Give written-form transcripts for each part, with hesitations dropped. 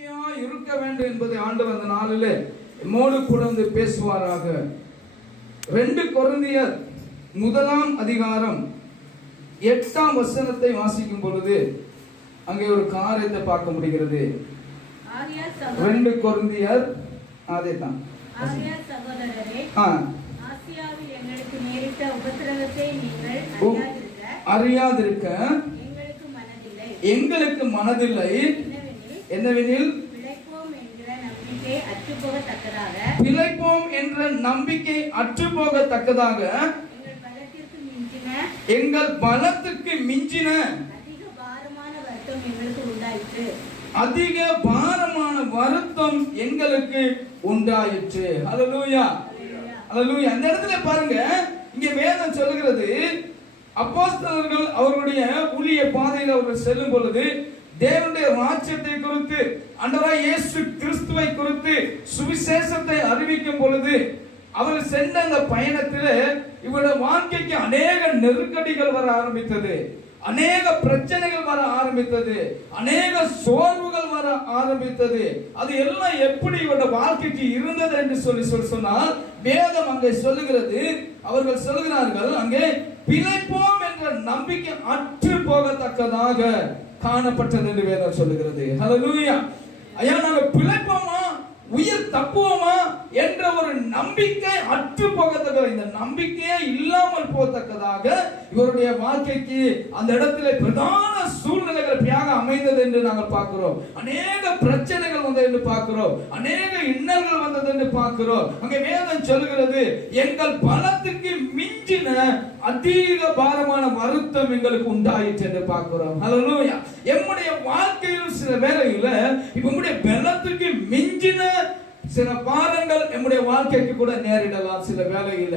நம்பிக்கையா இருக்க வேண்டும் என்பதை ஆண்டவர் அந்த நாளிலே நம்மோடு கூட வந்து பேசுவாராக. 2 கொரிந்தியர் 1 அதிகாரம் 8 வசனத்தை வாசிக்கும் பொழுது அங்கே ஒரு காரியத்தை பார்க்க முடிகிறது. 2 கொரிந்தியர் அதேதான். சகோதரரே, ஆசியாவில் எங்களுக்கு நேரிட்ட உபத்திரவத்தை நீங்கள் அறியாதிருக்க எங்களுக்கு மனதில்லை. என்னவெனில் பிழைப்போம் என்ற நம்பிக்கை அற்றுப்போகத்தக்கதாக எங்கள் பலத்திற்கு மிஞ்சின அதிக பாரமான வருத்தம் எங்களுக்கு உண்டாயிற்று. ஹல்லேலூயா, ஹல்லேலூயா. அந்த இடத்துல பாருங்க, இங்க வேதம் சொல்லுகிறது, அப்போஸ்தலர்கள் அவருடைய ஊழிய பாதையில் அவர்கள் செல்லும் பொழுது தேவனுடைய ராஜ்யத்தை குறித்து, ஆண்டவராகிய இயேசு கிறிஸ்துவை குறித்து சுவிசேஷத்தை அறிவிக்கும் பொழுது அவர் சென்ற அந்த பயணத்தில் இவருடைய வாழ்க்கைக்கு அநேக நெருக்கடிகள் வர ஆரம்பித்தது, அநேக பிரச்சனைகள் வர ஆரம்பித்தது, அநேக சோர்வுகள் வர ஆரம்பித்தது. அது எல்லாம் எப்படி இவருடைய வாழ்க்கைக்கு இருந்தது என்று சொன்னால் வேதம் அங்கே சொல்லுகிறது, அவர்கள் சொல்கிறார்கள், அங்கே பிழைப்போம் என்ற நம்பிக்கை அற்று போகத்தக்கதாக காணப்பட்டது என்று வேதம் சொல்லுகிறது. ஹல்லேலூயா. ஐயா, நாங்க பிழைப்போமா, உயிர் தப்புவோமா என்ற ஒரு நம்பிக்கை அற்று போகத்தக்க, இந்த நம்பிக்கையே இல்லாமல் போகத்தக்கதாக இவருடைய வாழ்க்கைக்கு அந்த இடத்துல பிரதான சூழ்நிலைகள் எப்படியாக அமைந்தது என்று நாங்கள் பார்க்கிறோம். அநேக பிரச்சனைகள் வந்தது என்று பார்க்கிறோம், அநேக இன்னல்கள் வந்தது என்று பார்க்கிறோம். அங்கே வேதம் சொல்லுகிறது, எங்கள் பலத்துக்கு மிஞ்சின அதிக பாரமான வருத்தம் எங்களுக்கு உண்டாயிற்று என்று பார்க்கிறோம். ஹல்லேலூயா. நம்முடைய வாழ்க்கையில் சில வேளையில நம்முடைய பலத்துக்கு மிஞ்சின சில பாரங்கள் நம்முடைய வாழ்க்கைக்கு கூட நேரிடலாம் சில வேளையில.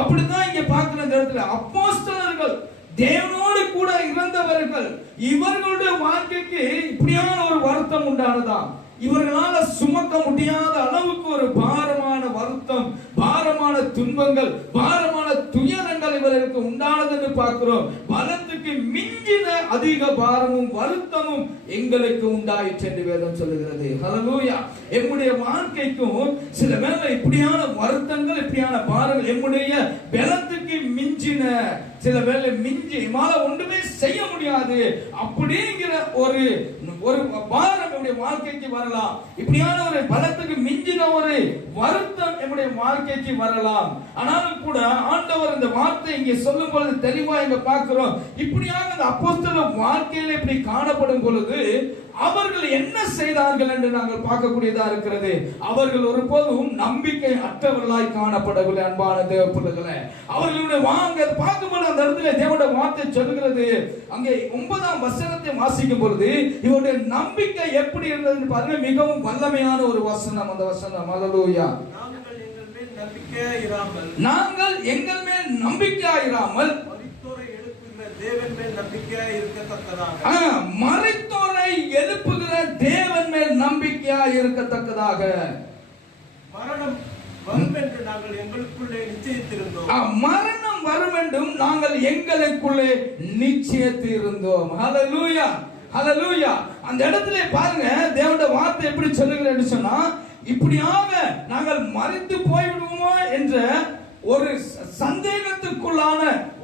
அப்படிதான் இங்க பார்க்கிற இடத்துல அப்போஸ்தலர்கள், தேவனோடு கூட இருந்தவர்கள், இவர்களுடைய வாழ்க்கைக்கு இப்படியான ஒரு வருத்தம் உண்டானதாம். இவர்களால சுமக்க முடியாத அளவுக்கு ஒரு பாரமான வருத்தம், பாரமான துன்பங்கள், பாரமான துயரங்கள் இவர்களுக்கு உண்டானது என்று பார்க்கிறோம். பலத்துக்கு மிஞ்சின அதிக பாரமும் வருத்தமும் எங்களுக்கு உண்டாயிற்று என்று வேதம் சொல்லுகிறது. ஹல்லேலூயா. நம்முடைய வாழ்க்கைக்கும் சில வேளை இப்படியான வருத்தங்கள், இப்படியான பாரங்கள், நம்முடைய பலத்துக்கு மிஞ்சின, சில வேளை மிஞ்சி மால ஒன்றுமே செய்ய முடியாது அப்படிங்கிற ஒரு பாரம் நம்முடைய வாழ்க்கைக்கு வரலாம். இப்படியான ஒரு பலத்துக்கு மிஞ்சின ஒரு வருத்தம் நம்முடைய வாழ்க்கைக்கு வரலாம். ஆனாலும் கூட ஆண்டவர் இந்த வார்த்தை இங்கே சொல்லும் பொழுது தெளிவா இங்க பார்க்கிறோம், இப்படியாக அந்த அப்போஸ்தலர் வாழ்க்கையில இப்படி காணப்படும் பொழுது அவர்கள் என்ன செய்தார்கள் என்று நாங்கள் பார்க்கக்கூடியதா இருக்கிறது. அவர்கள் ஒருபோதும் நம்பிக்கை அற்றவர்களாய் காணப்படவில்லை. அன்பான தேவ பிள்ளைகளே, அவர்களுடைய பார்க்கும்போது அந்த இடத்துல தேவனுடைய வார்த்தை சொல்கிறது, அங்கே 9 வசனத்தை வாசிக்கும் பொழுது இவருடைய நம்பிக்கை எப்படி இருந்தது பாருங்க. மிகவும் வல்லமையான ஒரு வசனம் அந்த வசனம். ஹல்லேலூயா. நாங்கள் எங்கள் மேல் நம்பிக்கையாயிராமல் மரித்தோரை எழுப்புகிற தேவன் மேல் நம்பிக்கையா இருக்கத்தக்கதாக மரணம் வரும் என்று நாங்கள் எங்களுக்குள்ளே நிச்சயித்திருந்தோம். மரணம் வரும் என்றும் நாங்கள் எங்களுக்குள்ளே நிச்சயித்திருந்தோம். ஹல்லேலூயா, ஹல்லேலூயா. அந்த இடத்துல பாருங்க, தேவனுடைய வார்த்தை எப்படி சொல்லுகிறது சொன்னா, இப்படியாக நாங்கள் மரித்து போய்விடுவோமா என்ற ஒரு சந்தேகத்துக்குள்ளான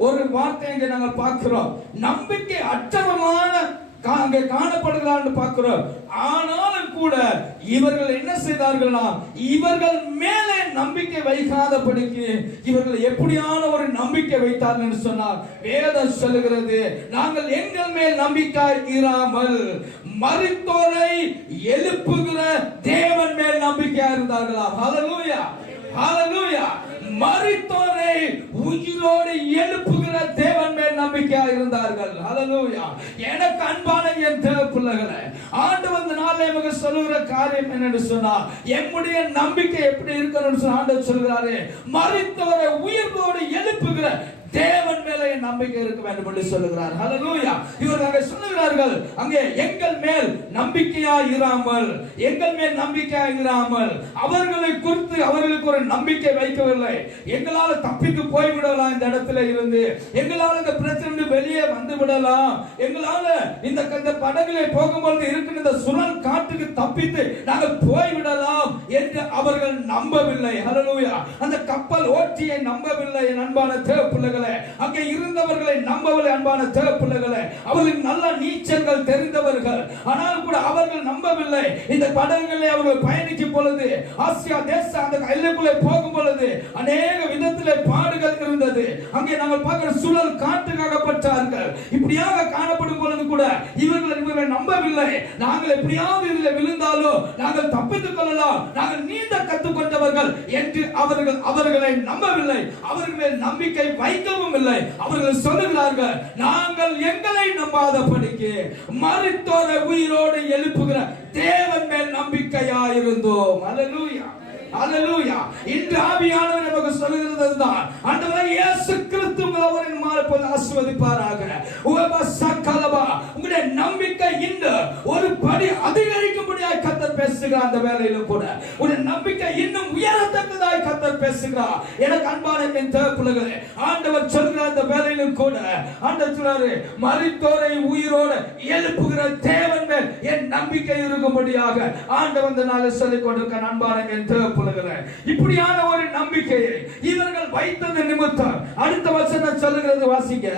ஒரு வார்த்தை நாங்கள் பார்க்கிறோம். நம்பிக்கை அற்றவமான அங்கே காணப்படுகிறான்னு பார்க்கிறோம். ஆனாலும் கூட இவர்கள் என்ன செய்தார்கள்னா, இவர்கள் மேலே நம்பிக்கை வைக்காதபடிக்கு இவர்கள் எப்படியான ஒரு நம்பிக்கை வைத்தார்கள் என்று சொன்னார் வேதம் சொல்லுகிறது, நாங்கள் எங்கள் மேல் நம்பிக்கை இராமல் மரித்தோரை எழுப்புகிற தேவன் மேல் நம்பிக்கையா இருந்தார்களாம். ஹல்லேலூயா, ஹல்லேலூயா. மரித்தோரை உயிரோடு எழுப்புகிற தேவன் மேல் நம்பிக்கையா இருந்தார்கள். ஹல்லேலூயா. எனக்கு அன்பான என் தேவ பிள்ளைகளே, ஆண்டவர் இந்த நாளிலே நமக்கு சொல்லுகிற காரியம் என்னன்னு சொன்னா, நம்முடைய நம்பிக்கை எப்படி இருக்கணும்னு ஆண்டவர் சொல்கிறாரு, மரித்தோரை உயிரோடு எழுப்புகிற தேவன் மேலே என் நம்பிக்கை இருக்க வேண்டும் என்று சொல்லுகிறார். ஹல்லேலூயா. இவர்கள் அங்கே சொல்லுகிறார்கள், அங்கே எங்கள் மேல் நம்பிக்கையாய் இராமல், எங்கள் மேல் நம்பிக்கையாய் இராமல், அவர்களை குறித்து அவர்களுக்கு ஒரு நம்பிக்கை வைக்கவில்லை. எங்களால் தப்பித்து போய்விடலாம், இந்த இடத்துல இருந்து எங்களால் இந்த பிரச்சனை வெளியே வந்து விடலாம், எங்களால இந்த படகிலே போகும்போது இருக்கிற இந்த சுழல் காட்டுக்கு தப்பித்து நாங்கள் போய்விடலாம் என்று அவர்கள் நம்பவில்லை. ஹல்லேலூயா. அந்த கப்பல் ஓட்டியை நம்பவில்லை. என் அன்பான தேவ பிள்ளைகளே, அங்கே இருந்தவர்களை நம்பவில்லை. அன்பான தேவ பிள்ளைகளே, அவர்களுக்கு நல்ல நீச்சல்கள் தெரிந்தவர்கள், ஆனால் கூட அவர்கள் நம்பவில்லை. இந்த படகுகளை அவர்கள் பயணிக்கும் பொழுது, ஆசியா தேச அந்த எல்லைக்குள்ளே போகும் பொழுது அநேக விதத்திலே பாடுகள் இருந்தது. அங்கே நாங்கள் பார்க்கிற சுழல் காட்டுக்கு அகப்பட்டார்கள். இப்படியாக காணப்படும் பொழுது கூட இவர்களை நம்பவில்லை. நாங்கள் எப்படியாவது இதில் விழுந்தாலோ நாங்கள் தப்பித்துக் கொள்ளலாம், நாங்கள் நீந்த கற்றுக்கொண்டவர்கள் என்று அவர்களை நம்பவில்லை. அவர்கள் நம்பிக்கை வைக்கவும் இல்லை. அவர்கள் சொல்லுகிறார்கள், நாங்கள் எங்களை நம்பாதபடிக்கு மரித்தோரை உயிரோடு எழுப்புகிற தேவன் மேல் நம்பிக்கையாயிருந்தோம். ஹல்லேலூயா. ஹல்லேலூயா. இன்று ஆவியானவர் நமக்கு சொல்லுகிறது தான், ஆண்டவரே இயேசு கிறிஸ்து அவரின் மார்போடு ஆசீர்வதிப்பாராக. உங்களுடைய நம்பிக்கை இன்னும் ஒரு படி அதிகரிக்கும்படியாய் கர்த்தர் பேசுகிறார். அந்த வேளையிலும் கூட உங்களுடைய நம்பிக்கை இன்னும் உயரத்தக்கதாய் கர்த்தர் பேசுகிறார். எனக்கு அன்பான என் தேவ பிள்ளைகளே, ஆண்டவர் சொல்கிறார் அந்த வேளையிலும் கூட, ஆண்டவர் சொல்றாரு, மரித்தோரை உயிரோடு எழுப்புகிற தேவன் மேல் என் நம்பிக்கை இருக்கும்படியாக ஆண்டவர் இந்த நாளில் சொல்லிக் கொண்டிருக்க அன்பான என் தேவ பிள்ளைகளே, இப்படியான ஒரு நம்பிக்கையை இவர்கள் வைத்தது நிமித்தம் அடுத்த வசனம் சொல்லுகிறது, வாசிங்க.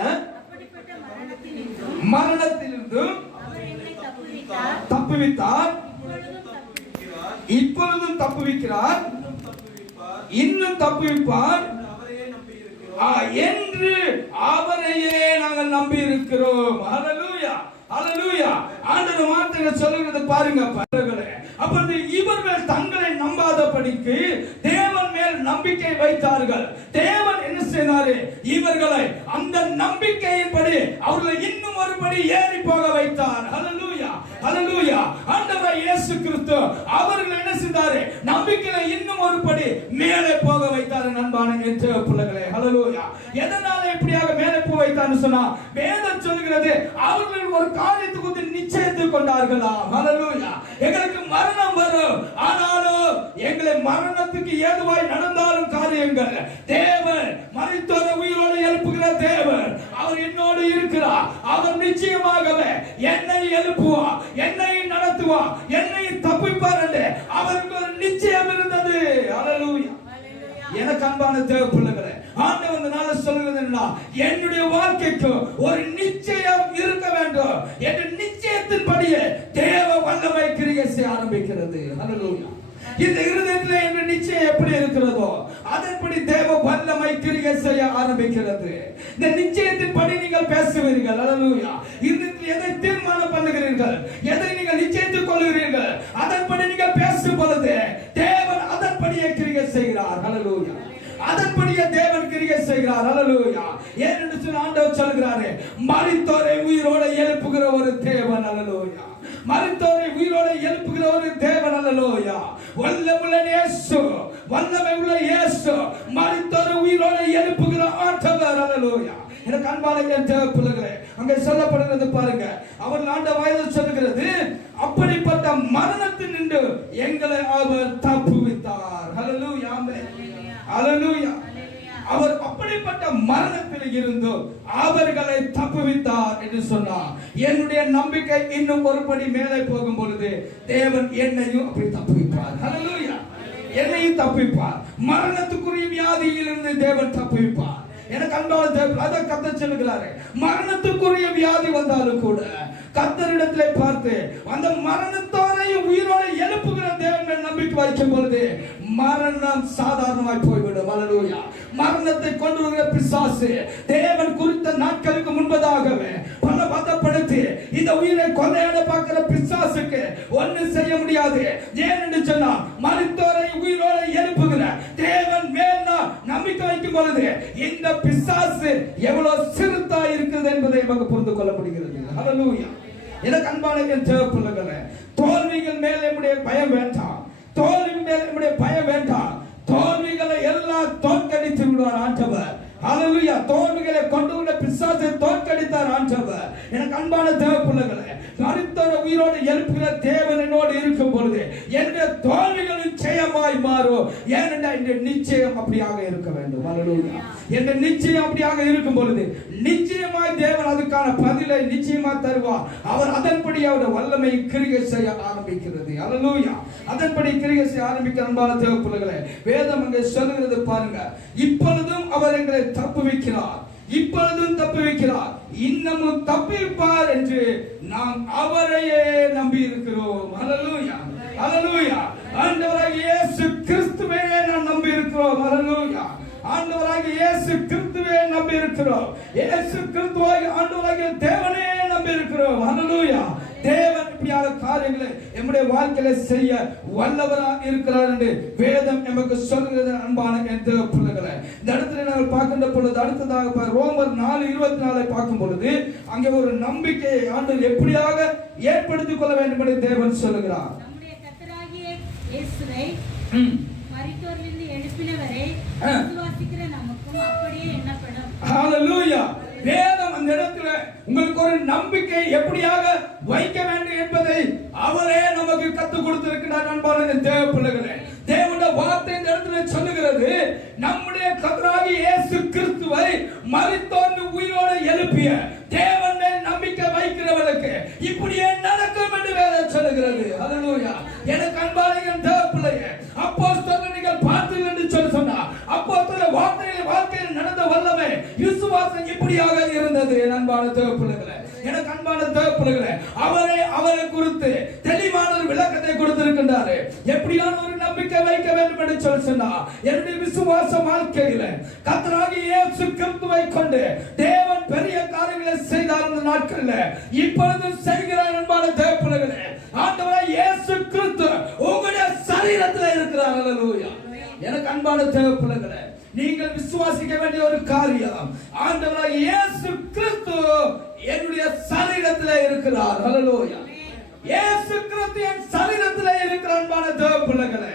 மரணத்திலிருந்து தப்புவித்தார், இப்பொழுதும் தப்புவிக்கிறார், இன்னும் தப்புவிப்பார் என்று அவரையே நாங்கள் நம்பி இருக்கிறோம். ஹல்லேலூயா. ஹல்லேலூயா. ஆண்டவர் வார்த்தையை சொல்லுகிறது பாருங்க பாருங்களே. அப்பொழுது இவர்கள் தங்களை நம்பாதபடிக்கு தேவன் மேல் நம்பிக்கை வைத்தார்கள். தேவன் என்ன செய்தாரு? இவர்களை அந்த நம்பிக்கையின்படி அவர்களை இன்னும் ஒருபடி ஏறி போக வைத்தார். ஹல்லேலூயா. ஹல்லேலூயா. ஆண்டவர் இயேசு கிறிஸ்து அவர்கள் என்ன செய்தாரு? நம்பிக்கையில இன்னும் ஒருபடி மேலே போக வைத்தார். அன்பான என் தேவ பிள்ளைகளே, ஹல்லேலூயா. எதனால இப்படியாக மேலே போக வைத்தார்னு சொன்னா, வேதம் சொல்கிறது அவர்கள் ஒரு காரியத்தை குறித்து நிச்சயித்துக் கொண்டார்களாம். ஹல்லேலூயா. எங்களுக்கு மரணம் வரும், ஆனாலும் எங்களை மரணத்துக்கு ஏதுவாய் நடந்தாலும் காரியங்கள் தேவன் மரித்தோரை உயிரோடு எழுப்புகிற தேவன், அவர் என்னோடு இருக்கிறார். அவர் நிச்சயமாகவே என்னை எழுப்புவார், என்னை நடத்துவார், என்னை தப்பிப்பார் என்று அவருக்கு ஒரு நிச்சயம் இருந்தது. ஹல்லேலூயா. எனக்கு அன்பான தேவ பிள்ளைகளே, ஆண்டவர் இந்த நாளை சொல்கிறது என்னன்னா, என்னுடைய வாழ்க்கைக்கு ஒரு நிச்சயம் இருக்க வேண்டும் என்ற நிச்சயத்தின்படியே தேவ வல்லமை கிரியை செய்ய ஆரம்பிக்கிறது. ஹல்லேலூயா. இந்த இருதயத்திலே என்ற நிச்சயம் எப்படி இருக்கிறதோ அதன்படி தேவ வல்லமை கிரியை செய்ய ஆரம்பிக்கிறது. இந்த நிச்சயத்தின்படி நீங்கள் பேசுவீர்கள். ஹல்லேலூயா. இருதயத்தில் எதை தீர்மானம் பண்ணுகிறீர்கள், எதை நீங்கள் நிச்சயித்துக் கொள்கிறீர்கள், அதன்படி நீங்கள் பேசும் பொழுது தேவன் அதன்படியே கிரியை செய்கிறார். ஹல்லேலூயா. அதன்படியே தேவன் கிரியை செய்கிறார். ஹல்லேலூயா. ஏனென்று சொன்ன ஆண்டவர் சொல்கிறாரே, மரித்தோரை உயிரோடு எழுப்புகிற ஒரு தேவன். ஹல்லேலூயா. மரித்தோரை உயிரோடு எழுப்புகிற ஒரு தேவன். ஹல்லேலூயா. வல்லமையுள்ள இயேசு, வல்லமை உள்ள இயேசு மரித்தோரை உயிரோடு எழுப்புகிற ஆண்டவர். ஹல்லேலூயா. எனக்கு அன்பான என் தேவ பிள்ளைகளே, அங்கே சொல்லப்படுகிறது பாருங்க, அவர் ஆண்ட வயதில் சொல்லுகிறது, அப்படிப்பட்ட மரணத்தில் நின்று எங்களை அவர் தப்புவித்தார். ஹல்லேலூயா. ஹல்லேலூயா. அவர் அப்படிப்பட்ட மரணத்தில் இருந்து அவர்களை தப்புவித்தார் என்று சொன்னார். என்னுடைய நம்பிக்கை இன்னும் ஒருபடி மேலே போகும் பொழுது தேவன் என்னையும் அப்படி தப்புவிப்பார். ஹல்லேலூயா. என்னையும் தப்புவிப்பார். மரணத்துக்குரிய வியாதியிலிருந்து தேவன் தப்புவிப்பார். எனக்கு அன்பான தேவன் அதை கர்த்தர் சொல்லுகிறாரு. மரணத்துக்குரிய வியாதி வந்தாலும் கூட கர்த்தரிடத்திலே பார்த்து அந்த மரணத்தோரையும் உயிரோடு எழுப்புகிற தேவன் நம்பிக்கை வைக்கும் பொழுது மரணம் சாதாரணமாய் போய்விடும். ஹல்லேலூயா. மரணத்தை கொண்டு வருகிற பிசாசு தேவன் குறித்த நாட்களுக்கு முன்பதாகவே பல பதப்படுத்தி இந்த உயிரை கொள்ளையாட பார்க்கிற பிசாசுக்கு ஒண்ணு செய்ய முடியாது. ஏனென்று சொன்னா, மரித்தோரை உயிரோடு எழுப்புகிற தேவன் மேல் நம்பிக்கை வைக்கும் பொழுது இந்த பிசாசு எவ்வளவு சிறுத்தா இருக்குது என்பதை நமக்கு புரிந்து கொள்ள முடிகிறது. ஹல்லேலூயா. எனக்கு அன்பான என் தேவ பிள்ளைகளே, தோல்விகள் மேல் நம்முடைய பயம் வேண்டாம். தோல்வி மேல் நம்முடைய பயம் வேண்டாம். தோல்விகளை எல்லாம் தோற்கடித்து விடுவார் ஆண்டவர். ஹalleluya. தோல்விகளை கொண்டு வந்த பிசாசை தோற்கடித்தார் ஆண்டவர். எனக்கு அன்பான தேவப்பிள்ளைகளே, மரித்தோரை உயிரோடு எழுப்புகிற தேவன் என்னோடு இருக்கும் பொழுது என்னுடைய தோல்விகளும் ஜெயமாய் மாறும். ஏனென்றால் இந்த நிச்சயம் அப்படியாக இருக்க வேண்டும். ஹalleluya. இந்த நிச்சயம் அப்படியாக இருக்கும் பொழுது நிச்சயமாய் தேவன் அதுக்கான பதிலை நிச்சயமாய் தருவார். அவர் அதன்படி அவருடைய வல்லமை கிரியை செய்ய ஆரம்பிக்கிறது. ஹalleluya. அதன்படி கிரியை செய்ய ஆரம்பிக்கிற அன்பான தேவப்பிள்ளைகளே, வேதம் அங்கே சொல்லுகிறது பாருங்க. இப்பொழுதும் அவர் எங்களை தப்புவிக்கிறார், இப்பொழுதும் தப்புவிக்கிறார், இன்னமும் தப்புவிப்பார் என்று நாம் அவரையே நம்பி இருக்கிறோம். ஹalleluya, ஹalleluya. ஆண்டவராகிய இயேசு கிறிஸ்துவே நாம் நம்பி இருக்கிறோம். ஹalleluya. ஆண்டவராகிய இயேசு கிறிஸ்துவே நம்பி இருக்கிறோம். இயேசு கிறிஸ்துவாகிய ஆண்டவராகிய தேவனே நம்பி இருக்கிறோம். ஹalleluya. தேவன் இப்படியான காரியங்களை நம்முடைய வாழ்க்கையில செய்ய வல்லவராக இருக்கிறார் என்று வேதம் நமக்கு சொல்கிறது. அன்பான என் தேவ பிள்ளைகளே, இந்த இடத்துல நாங்கள் பார்க்கின்ற பொழுது அடுத்ததாக ரோமர் 4:24 பார்க்கும் பொழுது அங்கே ஒரு நம்பிக்கையை ஆண்டவர் எப்படியாக ஏற்படுத்திக் கொள்ள வேண்டும் என்று தேவன் சொல்லுகிறார். நம்முடைய கர்த்தராகிய இயேசுவை மரித்தோரிலிருந்து எழுப்பினவரை விசுவாசிக்கிற நமக்கும் அப்படியே எண்ணப்படும். ஹalleluya. வேதம் அந்த இடத்துல உங்களுக்கு ஒரு நம்பிக்கை எப்படியாக வைக்க வேண்டும் என்பதை அவரே நமக்கு கற்றுக் கொடுத்திருக்கிறார். அன்பான தேவ பிள்ளைகளே, தேவனுடைய வார்த்தை இந்த இடத்துல சொல்லுகிறது, நம்முடைய கர்த்தராகிய இயேசு கிறிஸ்துவை மரித்தோர்ந்து உயிரோடு எழுப்பிய தேவன் மேல் நம்பிக்கை வைக்கிறவர்களுக்கு இப்படியே நடக்கும் என்று வேதம் சொல்லுகிறது. ஹalleluya. எனக்கு அன்பான என் தேவ பிள்ளையே, அப்போஸ்தலர்கள் நீங்கள் பார்த்தீர்கள் என்று சொன்னா அப்போஸ்தலர் வாழ்க்கையில் நடந்த வல்லமை விசுவாசம் இப்படியாக இருந்தது. அன்பான தேவ பிள்ளைகளே, எனக்கு அன்பான தேவ பிள்ளைகளே, அவரை குறித்து தெளிவான ஒரு விளக்கத்தை கொடுத்திருக்கின்றார். எப்படியான ஒரு நம்பிக்கை வைக்க வேண்டும் என்று சொன்னா, என்னுடைய விசுவாச வாழ்க்கையில கர்த்தராகிய இயேசு கிறிஸ்துவை கொண்டு தேவன் பெரிய காரியங்களை செய்தார் இந்த நாட்களில், இப்பொழுது செய்கிறார். அன்பான தேவ பிள்ளைகளே, ஆண்டவராகிய இயேசு கிறிஸ்து உங்களுடைய சரீரத்தில் இருக்கிறார். ஹalleluya. எனக்கு அன்பான தேவ பிள்ளைகளே, நீங்கள் விசுவாசிக்க வேண்டிய ஒரு காரியம், ஆண்டவராகிய இயேசு கிறிஸ்து என்னுடைய சரீரத்தில் இருக்கிறார். ஹalleluya. இயேசு கிறிஸ்து என் சரீரத்தில் இருக்கிறார். அன்பான தேவ பிள்ளைகளே,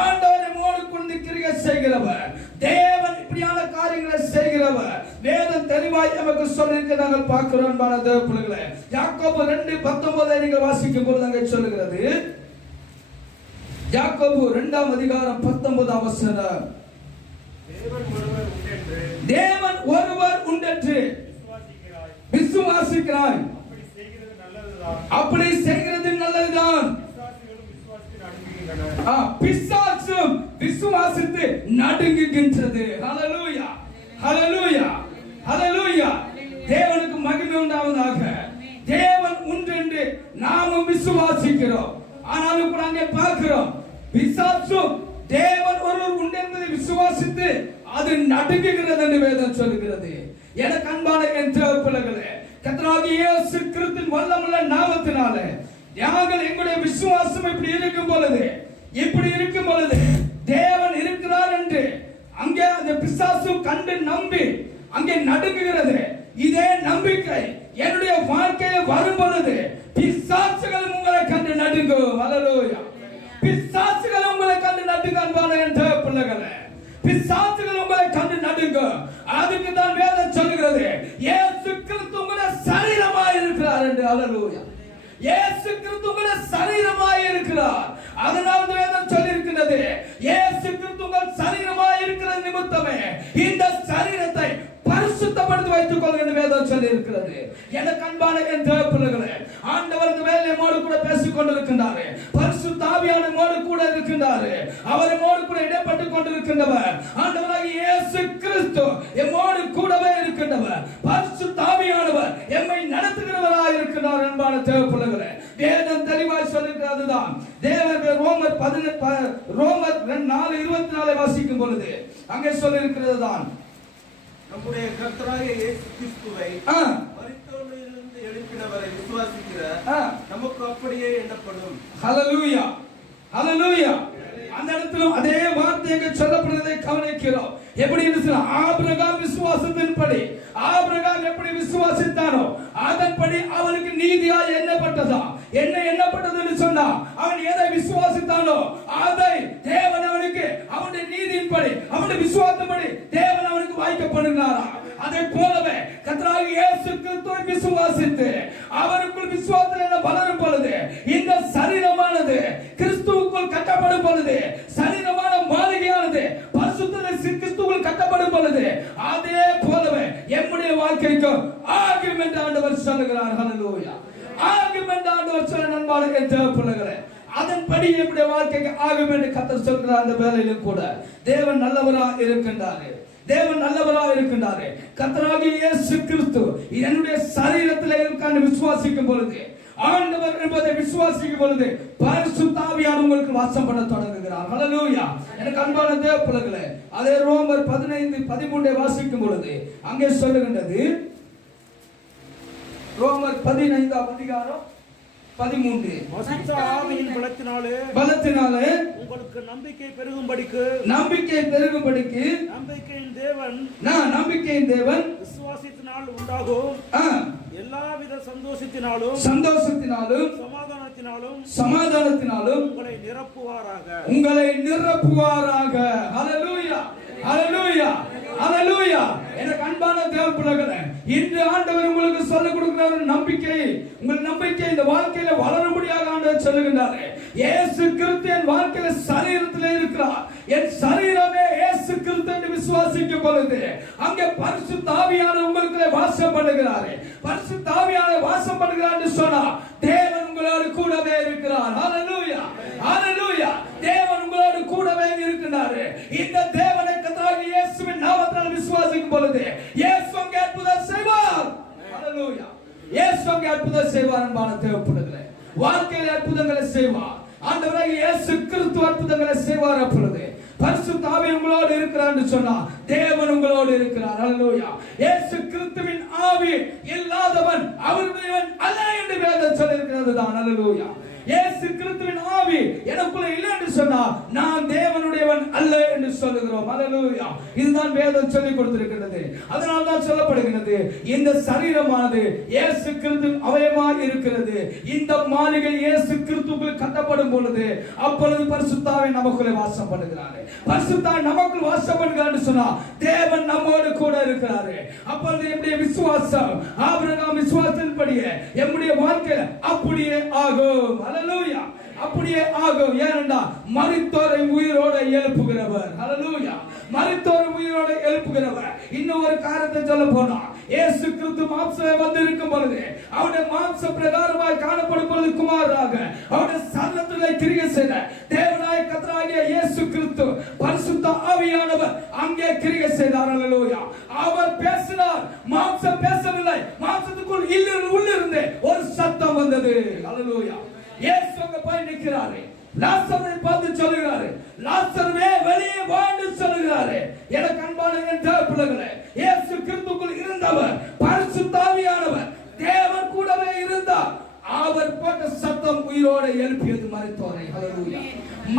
ஆண்டவர் நம்மோடு கொண்டு கிரியை செய்கிறவர், தேவன் இப்படியான காரியங்களை செய்கிறவர். வேதம் தெளிவாய் நமக்கு சொல்லியிருக்க நாங்கள் பார்க்கிறோம். அன்பான தேவ பிள்ளைகளே, யாக்கோபு 2:19 நீங்கள் வாசிக்கும் போது அங்கே சொல்லுகிறது, யாக்கோபு 2ஆம் அதிகாரம் 19ஆம் வசனம், தேவன் ஒருவர் உண்டென்று விசுவாசிக்கிறாய், அப்படி செய்கிறது நல்லதுதான். பிசாசும் விசுவாசித்து நடுங்குகின்றது. ஹalleluya, ஹalleluya, ஹalleluya. தேவனுக்கு மகிமை உண்டாவதாக. தேவன் உண்டு என்று நாமும் விசுவாசிக்கிறோம். ஆனாலும் கூட அங்கே பார்க்கிறோம், பிசாசும் தேவன் ஒருவர் உண்டு என்பதை விசுவாசித்து அது நடுங்குகிறது என்று வேதம் சொல்லுகிறது. எனக்கு அன்பான என் தேவ பிள்ளைகளே, கர்த்தராகிய இயேசு கிறிஸ்துவின் வல்லமுள்ள நாமத்தினாலே நாங்கள் எங்களுடைய விசுவாசம் இப்படி இருக்கும் பொழுது தேவன் இருக்கிறார் என்று அங்கே அந்த பிசாசு கண்டு நம்பி அங்கே நடுங்குகிறது. இதே நம்பிக்கை என்னுடைய வாழ்க்கையில் வரும் பொழுது பிசாசுகள் உங்களை கண்டு நடுங்கும். ஹalleluya. பிசாசுகள் உங்களை கண்டு நடுங்க. அன்பான என் தேவ பிள்ளைகளே, பிசாசுகள் உங்களை கண்டு நடுங்கும். அதுக்கு தான் வேதம் சொல்லுகிறது, இயேசு கிறிஸ்து உங்களுடைய சரீரமாய் இருக்கிறார் என்று. ஹalleluya. இயேசு கிறிஸ்து உங்களுடைய சரீரமாய் இருக்கிறார். அதனால வேதம் சொல்லியிருக்கிறது, இயேசு கிறிஸ்து உங்கள் சரீரமாய் இருக்கிற நிமித்தமே இந்த சரீரத்தை பரிசுத்தப்படுத்தி வைத்துக் கொள்ளுங்கள் என்று வேதம் சொல்லியிருக்கிறது. எனக்கு அன்பான என் தேவ பிள்ளைகளே, ஆண்டவர் இந்த வேலை நம்மோடு கூட பேசிக் கொண்டிருக்கின்றார். பரிசுத்த ஆவியானவர் நம்மோடு கூட இருக்கின்றார். அவர் நம்மோடு கூட இடைப்பட்டுக் கொண்டிருக்கின்றவர். ஆண்டவராகிய இயேசு கிறிஸ்து நம்மோடு கூடவே இருக்கின்றவர். பரிசுத்த ஆவியானவர் எம்மை நடத்துகிறவராய் இருக்கிறார். அன்பான தேவ பிள்ளைகளே, வேதம் தெளிவாய் சொல்லுகிறதுதான். தேவன் ரோமர் 4:24 வாசிக்கும் பொழுது அங்கே சொல்லியிருக்கிறது தான், நம்முடைய கர்த்தராகிய இயேசு கிறிஸ்துவை மரித்தோரிலிருந்து எழுப்பினவரை விசுவாசிக்கிற நமக்கு அப்படியே எண்ணப்படும். ஹalleluya, ஹalleluya. அந்த இடத்துல அதே வார்த்தையை சொல்லப்படுவதை கவனிக்கிறோம். எப்படி இருந்துச்சு? ஆபிரகாம் விசுவாசத்தின்படி, ஆபிரகாம் எப்படி விசுவாசித்தானோ அதன்படி அவனுக்கு நீதியாய் எண்ணப்பட்டதா. என்ன எண்ணப்பட்டது என்று சொன்னா, அவன் எதை விசுவாசித்தானோ அதை தேவன் அவனுக்கு அவனுடைய நீதியின்படி, அவனுடைய விசுவாசத்தின்படி தேவன் அவனுக்கு வாய்க்கப்படுகிறாரா? அதை போலவே கர்த்தராகிய இயேசு கிறிஸ்துவை விசுவாசித்து அவருக்குள் விசுவாசத்தில் வளரும் பொழுது இந்த சரீரமானது கிறிஸ்துவுக்குள் கட்டப்படும் பொழுது, சரீரமான மாளிகையானது பரிசுத்தத்தில் கிறிஸ்துவுக்குள் கட்டப்படும் பொழுது, அதே போலவே எம்முடைய வாழ்க்கைக்கு ஆகும் என்று ஆண்டவர் சொல்லுகிறார். ஹல்லேலூயா. ஆகும் என்று ஆண்டவர் சொல்ல நண்பர்களே, தேவப்பிள்ளைகளே, அதன்படி என்னுடைய வாழ்க்கைக்கு ஆகும் என்று கர்த்தர் சொல்கிறார். அந்த வேளையிலும் கூட தேவன் நல்லவராக இருக்கின்றார். தேவன் நல்லவராக இருக்கின்றார். கர்த்தராகிய இயேசு கிறிஸ்து என்னுடைய சரீரத்தில் இருக்கான்னு விசுவாசிக்கும் பொழுது, ஆண்டவர் என்பதை விசுவாசிக்கும் பொழுது பரிசுத்த ஆவியானவர் உங்களுக்கு வாசம் பண்ண தொடங்குகிறார். ஹல்லேலூயா. எனக்கு அன்பான தேவப்பிள்ளைகளே, அதே ரோமர் 15:13 வாசிக்கும் பொழுது அங்கே சொல்லுகின்றது, ரோமர் 15ஆம் அதிகாரம் 13, ஆவியின் பலத்தினாலே உங்களுக்கு நம்பிக்கை பெருகும்படிக்கு நம்பிக்கையின் தேவன் விசுவாசத்தினால் உண்டாகும் எல்லாவித சந்தோஷத்தினாலும் சமாதானத்தினாலும் உங்களை நிரப்புவாராக. ஹல்லேலூயா. ஹல்லேலூயா. ஹல்லேலூயா. எனக்கு அன்பான தேவப்பிள்ளைகளே, இன்று ஆண்டவர் உங்களுக்கு சொல்லிக் கொடுக்கிற நம்பிக்கை, உங்கள் நம்பிக்கை இந்த வாழ்க்கையில வளரும்படியாக ஆண்டவர் சொல்லுகின்றார். இயேசு கிறிஸ்து என் வாழ்க்கையில சரீரத்திலே இருக்கிறார். என் சரீரமே இயேசு கிறிஸ்து என்று விசுவாசிக்கும் பொழுது அங்கே பரிசுத்த ஆவியானவர் உங்களுக்கு வாசம் பண்ணுகிறார். பரிசுத்த ஆவியானவர் வாசம் பண்ணுகிறார் என்று சொன்னா தேவன் உங்களோடு கூடவே இருக்கிறார். ஹல்லேலூயா. ஹல்லேலூயா. தேவன் உங்களோடு கூடவே இருக்கிறார். இந்த தேவனை கர்த்தராகிய இயேசுவின் நாமத்தில் விசுவாசிக்கும் பொழுது இயேசு அங்கே அற்புதம் செய்வார். ஹல்லேலூயா. இயேசு அங்கே அற்புதம் செய்வார். அன்பான தேவப்பிள்ளைகளே, வாழ்க்கையில் அற்புதங்களை செய்வார். ஆண்டவராகிய இயேசு கிறிஸ்து அற்புதங்களை செய்வார். அப்பொழுது பரிசுத்த ஆவி உங்களோடு இருக்கிறார் என்று சொன்னா தேவன் உங்களோடு இருக்கிறார். ஹல்லேலூயா. இயேசு கிறிஸ்துவின் ஆவி இல்லாதவன் அவருடையவன் அல்ல என்று வேதம் சொல்லியிருக்கிறது தான். ஹல்லேலூயா. இயேசு கிறிஸ்துவின் ஆவி எனக்குள்ள இல்லை என்று சொன்னா நான் தேவனுடையவன் அல்ல என்று சொல்லுகிறோம். ஹல்லேலூயா. இதுதான் வேதம் சொல்லிக் கொடுத்திருக்கிறது. அதனால தான் சொல்லப்படுகிறது, இந்த சரீரமானது இயேசு கிறிஸ்து அவயமாய் இருக்கிறது. இந்த மாளிகை இயேசு கிறிஸ்துவுக்குள் கட்டப்படும் பொழுது அப்பொழுது பரிசுத்த ஆவி நமக்குள்ளே வாசம் பண்ணுகிறார். பரிசுத்த ஆவி நமக்குள் வாசம் பண்ணுகிறார் என்று சொன்னா தேவன் நம்மோடு கூட இருக்கிறார். அப்பொழுது நம்முடைய விசுவாசம் ஆபிரகாம் விசுவாசத்தின்படியே நம்முடைய வாழ்க்கையில அப்படியே ஆகும். ஹல்லேலூயா. அப்படியே ஆகும். ஏனென்றால் மரித்தோரை உயிரோடு எழுப்புகிறவர். ஹல்லேலூயா. மரித்தோரை உயிரோடு எழுப்புகிறவர். இன்னொரு காரியத்தை சொல்ல போனா, இயேசு கிறிஸ்து மாம்சமே வந்திருக்கும் பொழுது அவருடைய மாம்ச பிரகாரமாய் காணப்படும் பொழுது குமாரராக அவருடைய சரீரத்திலே கிரியை செய்த தேவனாய கர்த்தராகிய இயேசு கிறிஸ்து பரிசுத்த ஆவியானவர் அங்கே கிரியை செய்தார். ஹல்லேலூயா. அவர் பேசினார், மாம்சம் பேசவில்லை. மாம்சத்துக்குள் உள்ளிருந்து ஒரு சத்தம் வந்தது. ஹல்லேலூயா. இயேசு அங்க போய் நிற்கிறாரு. லாசரை பார்த்து சொல்லுகிறாரு, லாசருவே வெளியே வா என்று சொல்லுகிறாரு. எனக்கு அன்பான தேவப்பிள்ளைகளே, இயேசு கிறிஸ்துவுக்குள் இருந்தவர் பரிசுத்த ஆவியானவர் தேவன் கூடவே இருந்தார். அவர் போட்ட சத்தம் உயிரோடு எழுப்பியது மரித்தோரை. ஹல்லேலூயா.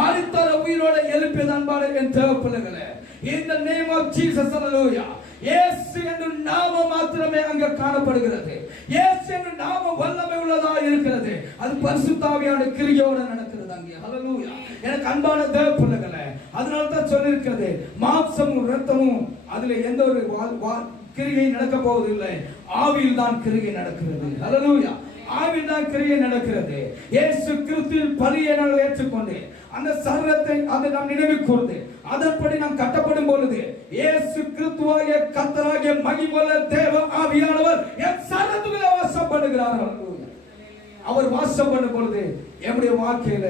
மரித்தோரை உயிரோடு எழுப்பியது அன்பான தேவப்பிள்ளைகளே. In the name of Jesus. Hallelujah. இயேசு என்ற நாமம் மாத்திரமே அங்க காணப்படுகிறது. இயேசு என்ற நாமம் வல்லமை உள்ளதா இருக்கிறது. அது பரிசுத்த ஆவியானவருடைய கிரியையோட நடக்கிறது அங்கே. ஹல்லேலூயா. எனக்கு அன்பான தேவப்பிள்ளைகளே, அதனால தான் சொல்லியிருக்கிறது, மாம்சமும் இரத்தமும் அதுல எந்த ஒரு கிரியை நடக்க போவதில்லை. ஆவியில் தான் கிரியை நடக்கிறது. ஹல்லேலூயா. ஆவியில் தான் கிரியை நடக்கிறது. இயேசு கிறிஸ்துவின் பலியை நாங்கள் ஏற்றுக்கொண்டு அந்த சரீரத்தை அதை நாம் நினைவு கூர்ந்து அதன்படி நாம் கட்டப்படும் பொழுது இயேசு கிறிஸ்துவாகிய கர்த்தராகிய மகிமையுள்ள தேவ ஆவியானவர் என் சரீரத்துக்குள்ளே வாசம் பண்ணுகிறார். அவர் வாசம் பண்ணும் பொழுது நம்முடைய வாழ்க்கையில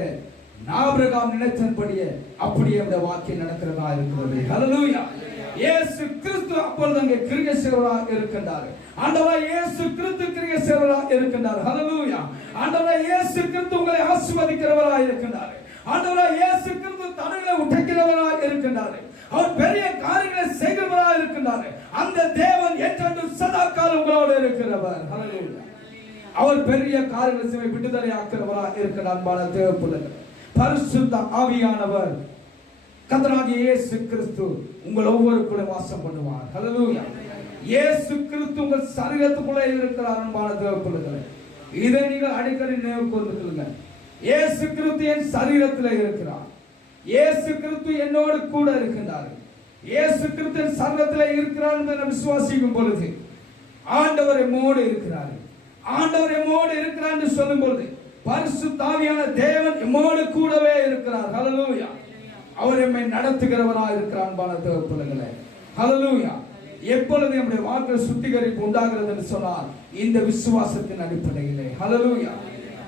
ஆபிரகாம் நினைத்தபடியே அப்படியே நம்முடைய வாழ்க்கை நடக்கிறதா இருக்கிறது. ஹல்லேலூயா. இயேசு கிறிஸ்து அப்பொழுது அங்கே கிரியை செய்வராக இருக்கின்றார். ஆண்டவராய் இயேசு கிறிஸ்து கிரியை செய்வராக இருக்கின்றார். ஹல்லேலூயா. ஆண்டவராய் இயேசு கிறிஸ்து உங்களை ஆசீர்வதிக்கிறவராக இருக்கின்றார். ஆண்டவராய் இயேசு கிறிஸ்து தடைகளை உடைக்கிறவராக இருக்கின்றார். அவர் பெரிய காரியங்களை செய்கிறவராக இருக்கின்றார். அந்த தேவன் என்றென்றும் சதா காலம் உங்களோடு இருக்கிறவர். ஹல்லேலூயா. அவர் பெரிய காரியங்களை செய்ய விடுதலை ஆக்கிறவராக இருக்கிறார். அன்பான தேவப்பிள்ளைகளே, பரிசுத்த ஆவியானவர் கர்த்தராகிய இயேசு கிறிஸ்து உங்கள் ஒவ்வொருக்குள்ளே வாசம் பண்ணுவார். ஹல்லேலூயா. இயேசு கிறிஸ்து உங்கள் சரீரத்துக்குள்ளே இருக்கிறார். அன்பான தேவப்பிள்ளைகளே, இதை நீங்கள் அடிக்கடி நினைவு கூர்ந்துக்கொள்ளுங்க. இயேசு கிறிஸ்து என் சரீரத்தில் இருக்கிறார். இயேசு கிறிஸ்து என்னோடு கூட இருக்கின்றார். இயேசு கிறிஸ்து சரீரத்திலே இருக்கிறார் என்று விசுவாசிக்கும் பொழுது ஆண்டவர் எம்மோடு இருக்கிறார். ஆண்டவர் எம்மோடு இருக்கிறார் என்று சொல்லும் பொழுது பரிசுத்த ஆவியான தேவன் எம்மோடு கூடவே இருக்கிறார். ஹல்லேலூயா. அவர் எம்மை நடத்துகிறவராக இருக்கிறார். அன்பான தேவ பிள்ளைகளே, ஹல்லேலூயா. எப்பொழுது நம்முடைய வாழ்க்கையில் சுத்திகரிப்பு உண்டாகிறது என்று சொன்னால் இந்த விசுவாசத்தின் அடிப்படையிலே. ஹல்லேலூயா.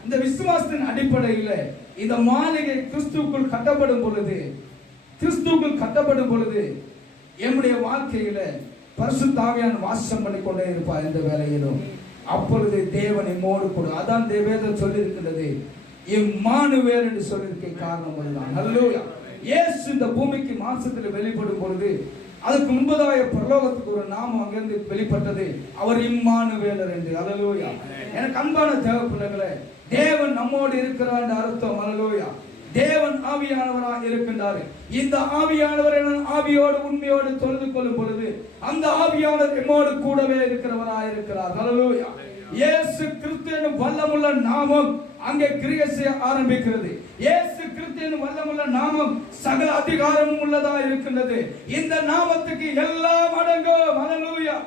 இந்த விசுவாசத்தின் அடிப்படையிலே இந்த மாளிகை கிறிஸ்துவுக்குள் கட்டப்படும் பொழுது என்னுடைய வாழ்க்கையில பரிசுத்த ஆவியானவர் வாசம் பண்ணிக்கொண்டே இருப்பார் இந்த வேளையிலும். அப்பொழுது தேவன் எம்மோடு கூட. அதான் வேதம் சொல்லி இருக்கிறது, இம்மானுவேல் என்று சொல்லியிருக்க காரணம் அதுதான். ஹல்லேலூயா. இயேசு இந்த பூமிக்கு மாம்சத்தில் வெளிப்படும் பொழுது அதுக்கு முன்பதாக பரலோகத்துக்கு ஒரு நாமம் அங்கிருந்து வெளிப்பட்டது, அவர் இம்மானுவேலர் என்று. ஹல்லேலூயா. எனக்கு அன்பான தேவ பிள்ளைகளே, தேவன் நம்மோடு இருக்கிறார் என்ற அர்த்தம். ஹல்லேலூயா. தேவன் ஆவியானவராக இருக்கின்றார். இந்த ஆவியானவர் ஆவியோடு உண்மையோடு தொழுது கொள்ளும் பொழுது அந்த ஆவியானவர் எம்மோடு கூடவே இருக்கிறவராக இருக்கிறார். ஹல்லேலூயா. இயேசு கிறிஸ்து என்னும் வல்லமுள்ள நாமம் அங்கே கிரியை செய்ய ஆரம்பிக்கிறது. இயேசு கிறிஸ்து என்னும் வல்லமுள்ள நாமம் சகல அதிகாரமும் உள்ளதா இருக்கின்றது. இந்த நாமத்துக்கு எல்லாம் அடங்கும். ஹல்லேலூயா.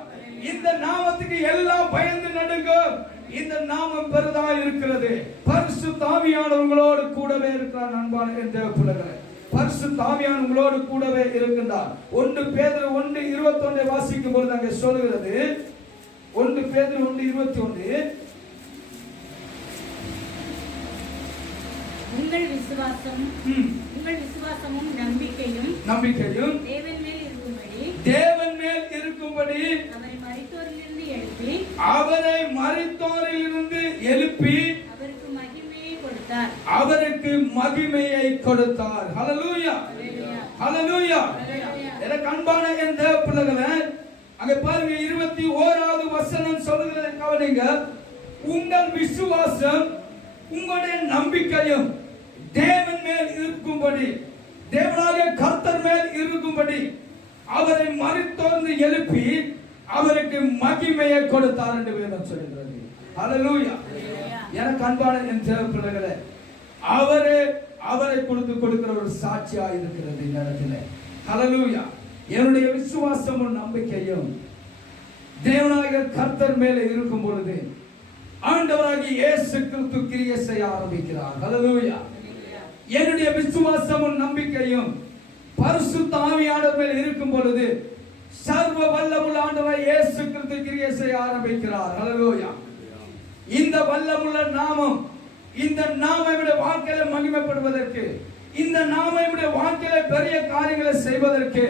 இந்த நாமத்துக்கு எல்லாம் பயந்து நடுங்கும். இந்த நாமம் பெரிதா இருக்கிறது. பரிசுத்த ஆவியானவர் உங்களோடு கூடவே இருக்கிறார். அன்பான தேவ பிள்ளைகளே, பரிசுத்த ஆவியானவர் உங்களோடு கூடவே இருக்கின்றார். 1 பேதுரு 1:21 வாசிக்கும் பொழுது அங்கே சொல்கிறது, 1 பேதுரு 1:21, உங்கள் விசுவாசமும் நம்பிக்கையும் தேவன் மேல் இருக்கும்படி அவரை மரித்தோரிலிருந்து எழுப்பி அவருக்கு மகிமையை கொடுத்தார். ஹல்லேலூயா. ஹல்லேலூயா. எனக்கு அன்பான என் தேவ பிள்ளைகளே, அங்க பாருங்க 21வது வசனம் சொல்லுகிறதை கவனிங்க. உங்கள் விசுவாசம் உங்களுடைய நம்பிக்கையும் தேவன் மேல் இருக்கும்படி, தேவனாகிய கர்த்தர் மேல் இருக்கும்படி அவரை மரித்தோர்ந்து எழுப்பி அவருக்கு மகிமையை கொடுத்தார் என்று வேதம் சொல்கிறது. ஹல்லேலூயா. எனக்கு அன்பான என் தேவ பிள்ளைகளே, அவரை கொடுக்கிற ஒரு சாட்சியா இருக்கிறது இந்த இடத்துல. ஹல்லேலூயா. என்னுடைய விசுவாசமும் நம்பிக்கையும் தேவனாகிய கர்த்தர் மேலே இருக்கும் பொழுது ஆண்டவராகிய இயேசு கிறிஸ்து கிரியை செய்ய ஆரம்பிக்கிறார். ஹல்லேலூயா. என்னுடைய விசுவாசமும் நம்பிக்கையும் பரிசுத்த ஆவியானவர் மேல் இருக்கும் பொழுது சர்வ வல்லமுள்ள ஆண்டவர் இயேசு கிறிஸ்து கிரியை செய்ய ஆரம்பிக்கிறார். ஹல்லேலூயா. இந்த வல்லமுள்ள நாமம், இந்த நாமமுடைய வாழ்க்கையில மகிமைப்படுவதற்கு, இந்த நாமமுடைய வாழ்க்கையில பெரிய காரியங்களை செய்வதற்கு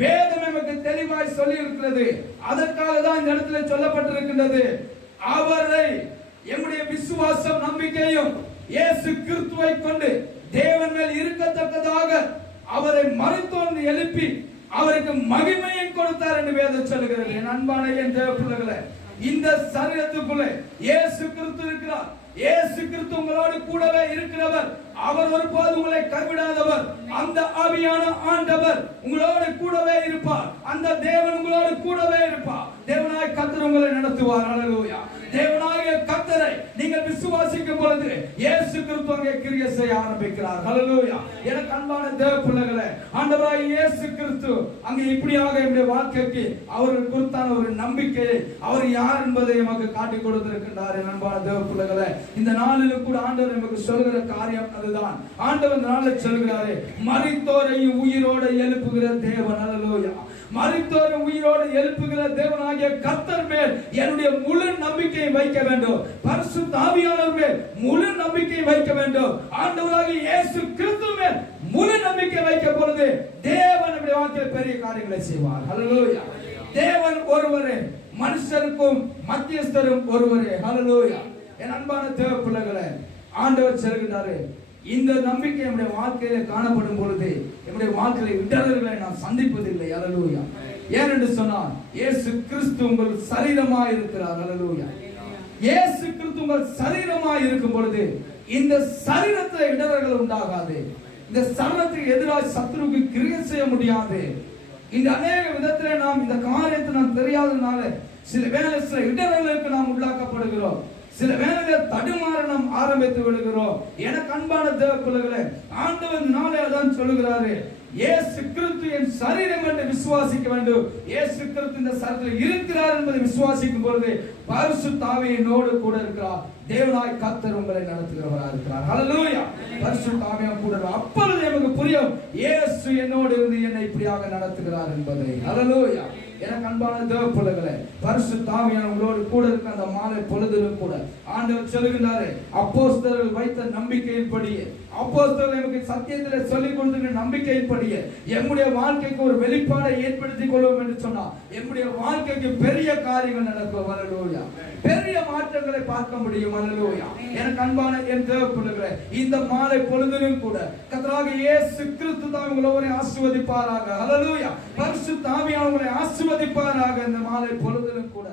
வேதம் நமக்கு தெளிவாய் சொல்லி இருக்கிறது. அதற்காக தான் இந்த இடத்துல சொல்லப்பட்டிருக்கின்றது, அவரை நம்முடைய விசுவாசம் நம்பிக்கையும் இயேசு கிறிஸ்துவை கொண்டு தேவன் மேல் இருக்கத்தக்கதாக அவரை மரித்தோர்ந்து எழுப்பி அவருக்கு மகிமையை கொடுத்தார் என்று வேதம் சொல்லுகிறது. என் அன்பான என் தேவ பிள்ளைகளே, இந்த சரீரத்துக்குள்ள இயேசு கிறிஸ்து இருக்கிறார். இயேசு கிறிஸ்து உங்களோடு கூடவே இருக்கிறவர். அவர் ஒருபோது உங்களை கைவிடாதவர். அந்த ஆவியான ஆண்டவர் உங்களோடு கூடவே இருப்பார். அந்த தேவன் உங்களோடு கூடவே இருப்பார். தேவனாய் கர்த்தர் உங்களை நடத்துவார். ஹல்லேலூயா. தேவனாகிய கர்த்தரை நீங்கள் விசுவாசிக்கும் பொழுது இயேசு கிறிஸ்து அங்கே கிரியை செய்ய ஆரம்பிக்கிறார். ஹல்லேலூயா. எனக்கு அன்பான தேவ பிள்ளைகளே, ஆண்டவராகிய இயேசு கிறிஸ்து அங்கே இப்படியாக நம்முடைய வாழ்க்கைக்கு அவருக்கு கொடுத்தான ஒரு நம்பிக்கையை, அவர் யார் என்பதை நமக்கு காட்டிக் கொடுத்திருக்கின்றார். என் அன்பான தேவ பிள்ளைகளே, இந்த நாளில் கூட ஆண்டவர் நமக்கு சொல்கிற காரியம் அதுதான். ஆண்டவர் இந்த நாளில் சொல்கிறாரே, மரித்தோரையும் உயிரோடு எழுப்புகிற தேவன். ஹல்லேலூயா. மரித்தோரை உயிரோடு எழுப்புகிற தேவனாகிய கர்த்தர் மேல் என்னுடைய முழு நம்பிக்கையை வைக்க வேண்டும். பரிசுத்த ஆவியானவர் மேல் முழு நம்பிக்கையை வைக்க வேண்டும். ஆண்டவராகிய இயேசு கிறிஸ்து மேல் முழு நம்பிக்கை வைக்க பொழுது தேவன் நம்முடைய வாழ்க்கையில் பெரிய காரியங்களை செய்வார். ஹல்லேலூயா. தேவன் ஒருவரே, மனுஷருக்கும் மத்தியஸ்தரும் ஒருவரே. ஹல்லேலூயா. என் அன்பான தேவ பிள்ளைகளே, ஆண்டவர் சொல்கிறாரு, இந்த நம்பிக்கை நம்முடைய வாழ்க்கையில காணப்படும் பொழுது நம்முடைய வாழ்க்கையில இடர்களை நாம் சந்திப்பதில்லை. ஹல்லேலூயா. ஏனென்று சொன்னால் இயேசு கிறிஸ்து உங்கள் சரீரமாய் இருக்கிறார். ஹல்லேலூயா. இயேசு கிறிஸ்து உங்கள் சரீரமாய் இருக்கும் பொழுது இந்த சரீரத்தில் இடர்கள் உண்டாகாது. இந்த சரீரத்துக்கு எதிராக சத்துருவுக்கு கிரியை செய்ய முடியாது. இந்த அநேக விதத்திலே நாம் இந்த காரியத்தை நாம் தெரியாததுனால சில வேலை சில இடர்களுக்கு நாம் உள்ளாக்கப்படுகிறோம். சில வேளைகளில் தடுமாறணும் ஆரம்பித்து விடுகிறோம். எனக்கு அன்பான தேவ பிள்ளைகளே, ஆண்டவர் நாளே அதான் சொல்லுகிறாரு, இயேசு கிறிஸ்து என் சரீரம் என்று விசுவாசிக்க வேண்டும். இயேசு கிறிஸ்து இந்த சரீரத்தில் இருக்கிறார் என்பதை விசுவாசிக்கும் பொழுது பரிசுத்த ஆவி என்னோடு கூட இருக்கிறார். தேவனாய் கர்த்தர் உங்களை நடத்துகிறவராக இருக்கிறார். ஹல்லேலூயா. பரிசுத்த ஆவியானவர் கூட அப்பொழுது நமக்கு புரியும், இயேசு என்னோடு இருந்து என்னை இப்படியாக நடத்துகிறார் என்பதை. ஹல்லேலூயா. எனக்கு அன்பான தேவ பிள்ளைகளே, பரிசுத்த ஆவியானவர் உங்களோடு கூட இருக்க அந்த மாலை பொழுதிலும் கூட ஆண்டவர் சொல்லுகிறாரு, அப்போஸ்தலர்கள் வைத்த நம்பிக்கையின்படியே, அப்போஸ்தலர்கள் நமக்கு சத்தியத்திலே சொல்லிக் கொடுத்த நம்பிக்கையின்படியே நம்முடைய வாழ்க்கைக்கு ஒரு வெளிப்பாடை ஏற்படுத்திக் கொள்வோம் என்று சொன்னால் நம்முடைய வாழ்க்கைக்கு பெரிய காரியங்கள் நடக்கும். ஹல்லேலூயா. பெரிய மாற்றங்களை பார்க்க முடியும். ஹல்லேலூயா. எனக்கு அன்பான என் தேவ பிள்ளைகளே, இந்த மாலை பொழுதிலும் கூட கர்த்தராகிய இயேசு கிறிஸ்து தான் உங்களை ஆசீர்வதிப்பாராக. ஹல்லேலூயா. பரிசுத்த ஆவியானவர் உங்களை ஆசீர்வதிப்பாராக. இந்த மாலை பொழுதிலும் கூட